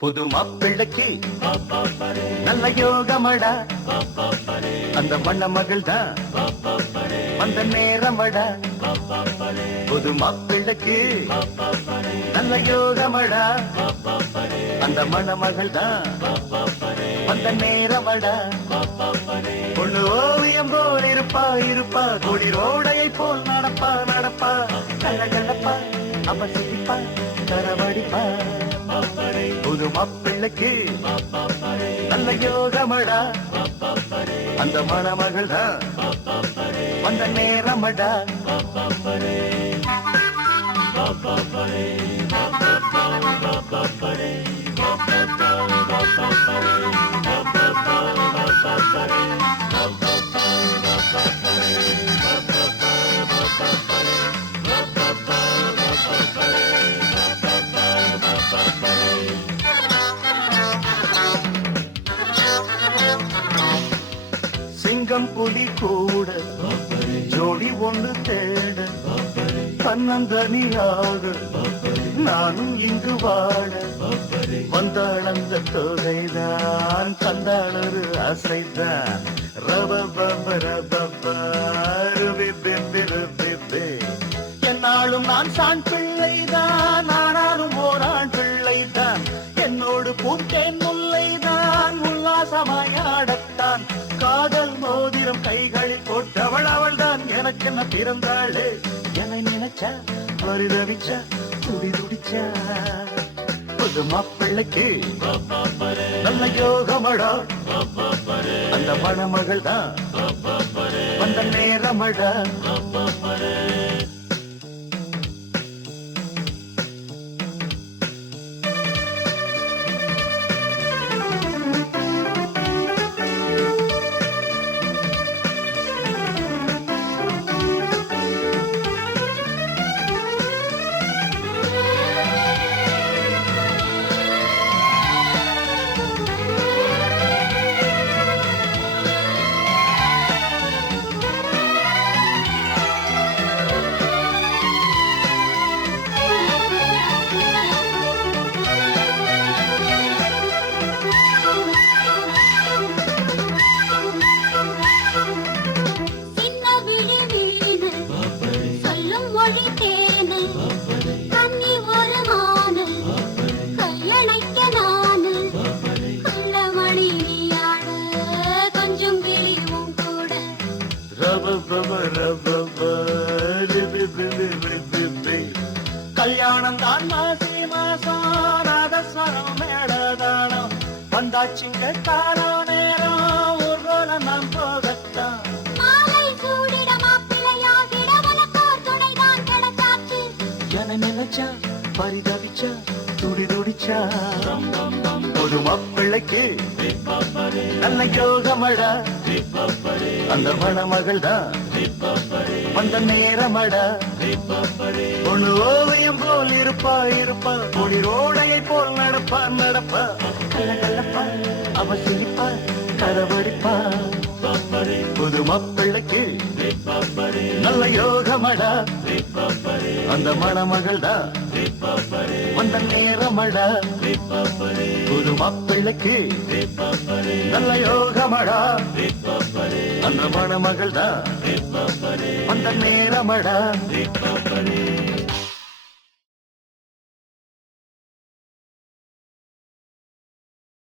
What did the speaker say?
புது மாப்பிள்ளைக்கு நல்ல யோகமடா, அந்த மண்ண மகள் தான் வந்த நேரமடா. புது மாப்பிள்ளைக்கு நல்ல யோகமடா, அந்த மண மகள் தான் வந்த நேரமடா. பொண்ணு ஓவியம் போல் இருப்பா இருப்பா, குளிரோடையை போல் நடப்பா நடப்பா, கள்ள கள்ளப்பா அவ சிரிப்பா கரவடிப்பா. புது மாப்பிள்ளைக்கு நல்ல யோகமடா, அந்த மணமகள் தான் வந்த நேரமடா. சிங்கம் புலி கூட ஜோடி ஒன்று தேட, தன்னந்தனியாக நானும் இங்கு வாழ. வந்தாள் அந்த தொகைதான், தந்தாளொரு அசைதான். என்னாலும் நான் சான் பிள்ளைதான், ஆனாலும் ஓரான் பிள்ளைதான். என்னோடு பூத்தேன் முல்லைதான், உல்லாசமாயாடத்தான். காதல் மோதிரம் கைகளில் போட்டவள் அவள் தான் எனக்கு என்ன பிறந்தாளே. என்னை நினைச்சா பரிதவிச்சா துடி துடிச்சா. புது மாப்பிள்ளைக்கு நல்ல யோகமடா, அந்த மணமகள் தான் வந்த நேரமடா. கல்யாணம் தான் மாசி மாசம், நாதஸ்வரம் மேடதானம் வந்தாச்சுங்க. காலோ நேரம் ஊர்வல நாம் போகத்தான். என நினைச்சா பரிதவிச்சா துடி துடிச்சா. ஒரு மாப்பிள்ளைக்கு நல்ல யோகமடா, அந்த மணமகள் தான் வந்த நேரமடா. பொண்ணு ஓவியம் போல் இருப்பா இருப்பா, குளிரோடையை போல் நடப்பா நடப்பா, கள்ளப்பா அவ சிரிப்பா கரவடிப்பா. புது மாப்பிள்ளைக்கு நல்ல யோகமடா, அந்த மணமகள் தான் வந்த நேரமடா. புது மாப்பிள்ளைக்கு நல்ல யோகமடா, அந்த மணமகள் தான் வந்த நேரமடா.